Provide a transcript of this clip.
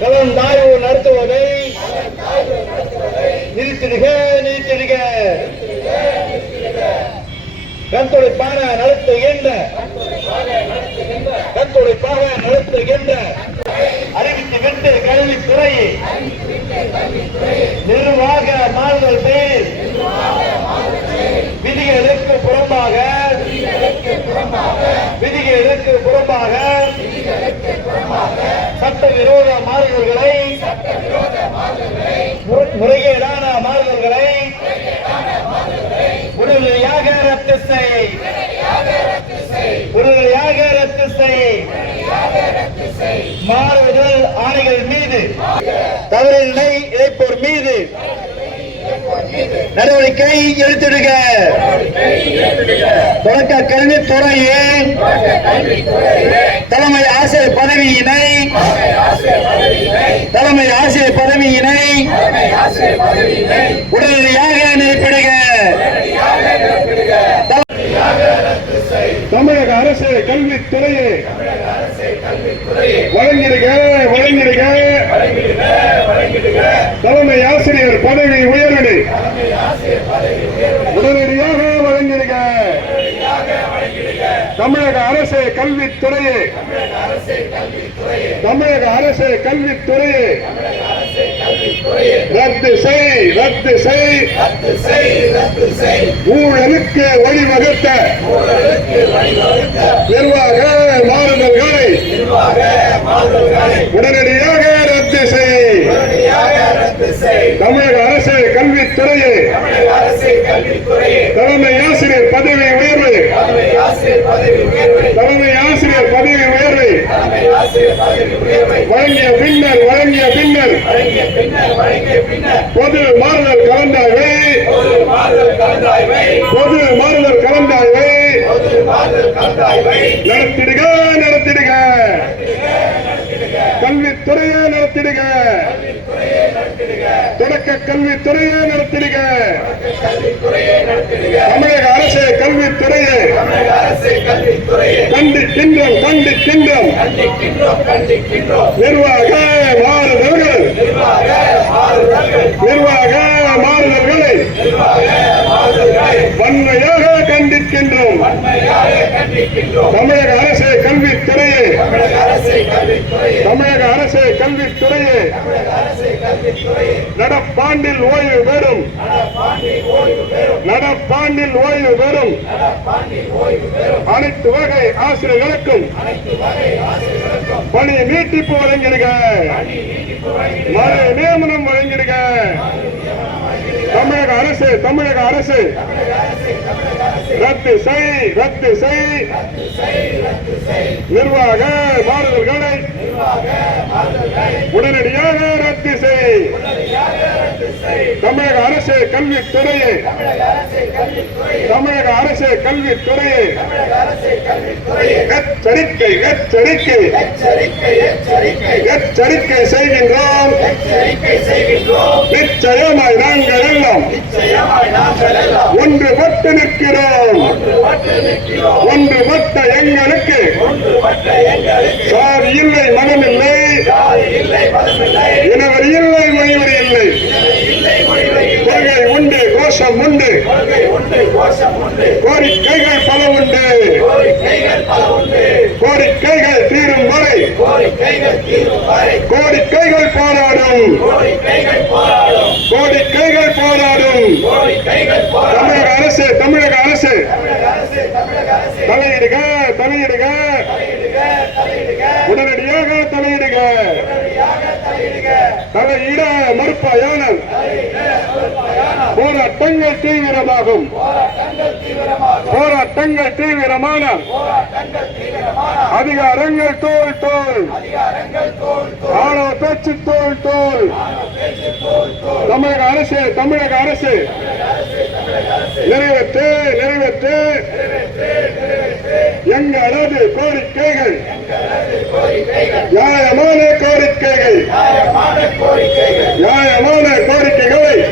கலந்தாய்வு நடத்துவதை நிறுத்திடுக நிறுத்திடுக. கண்துடைப்பான நடத்துகின்ற கண்துடைப்பாக நடத்துகின்ற அறிவித்து விட்டு கல்வித்துறை நிர்வாக மாறுதல் பேரில் விதிகளுக்கு புறம்பாக விதிகளுக்கு புறம்பாக சட்டவிரோத மாறுதல்களை முறைகேடான மாறுதல்களை உடனடியாக ரத்து செய். உடனடியாக ரத்து செய். மாறுதல் ஆணைகள் மீது. தவறில்லை இழைப்போர் மீது. நடவடிக்கை எடுத்திடுக. தொடக்க கல்வி கல்வித்துறையே தலைமை ஆசிரியர் பதவியினை தலைமை ஆசிரியர் பதவியினை உடனடியாக நிரப்பிடுக. தமிழக அரசு கல்வித்துறையை வழங்கிடுக வழங்க தலைமை ஆசிரியர் பதவி உயர்விடு உடனடியாக வழங்கிடுக தமிழக அரசு கல்வித்துறையே. தமிழக அரசு கல்வித்துறையே. ரத்து செய் ரத்து செய். ஊழலுக்கு வழிவகுத்த. நிர்வாக மாறுதல்களை. உடனடியாக தமிழக அரசு கல்வித்துறையை தலைமை ஆசிரியர் பதவி உயர்வு. தலைமை ஆசிரியர் பதவி உயர்வு. வழங்கிய பின்னர் வழங்கிய பின்னர். பொது மாறுதல் கலந்தாய்வை. பொது மாறுதல் கலந்தாய்வை. நடத்திடுக நடத்திடுக. கல்வித்துறையை நடத்திடுக. தொடக்க கல்வித்துறையை நடத்திடுக. தமிழக அரசு கல்வித்துறையை கண்டிக்கின்றோம் கண்டிக்கின்றோம். நிர்வாக மாறுதல்கள். நிர்வாக மாறுதல்களை. வன்மையாக கண்டிக்கின்றோம். தமிழக அரசு அரசு தமிழக அரசு கல்வித்துறையே. நடப்பாண்டில் ஓய்வு பெறும். நடப்பாண்டில் ஓய்வு பெறும். அனைத்து வகை ஆசிரியர்களுக்கும் பணி நீட்டிப்பு வழங்கிடுக. மறு நியமனம் வழங்கிடுக. தமிழக அரசு தமிழக அரசு. ரத்து செய் ரத்து செய். நிர்வாக மாறுதல்களை உடனடியாக ரத்து செய். தமிழக அரசு கல்வித்துறையை தமிழக அரசு கல்வித்துறையை எச்சரிக்கை எச்சரிக்கை எச்சரிக்கை செய்கின்றோம். நிச்சயமாய் நாங்கள் எல்லாம் பட்டு நிற்கிறோம். ஒன்றுபட்ட எங்களுக்கு சார் இல்லை மனமில்லை. இனவரி இல்லை மொழிவரி இல்லை. கொள்கை உண்டு கோஷம் உண்டு. கோரிக்கைகள் பல உண்டு. கோரிக்கைகள் தீரும் வரை கோரிக்கைகள் போராடும். கோரிக்கைகள் போராடும். அரசு தமிழக அரசு. தலையிடுக தலையிடுக. உடனடியாக தலையிடுக. தலையிட மறுப்பாயானால் போராட்டங்கள் தீவிரமாகும். போராட்டங்கள் தீவிரமான அதிகாரங்கள் தோல் தோல். ஆணவ பேச்சு தோல் தோல். தமிழக அரசு தமிழக அரசு. நிறைவேற்று நிறைவேற்று. எங்களது கோரிக்கைகள். நியாயமான கோரிக்கைகள். நியாயமான கோரிக்கைகளை.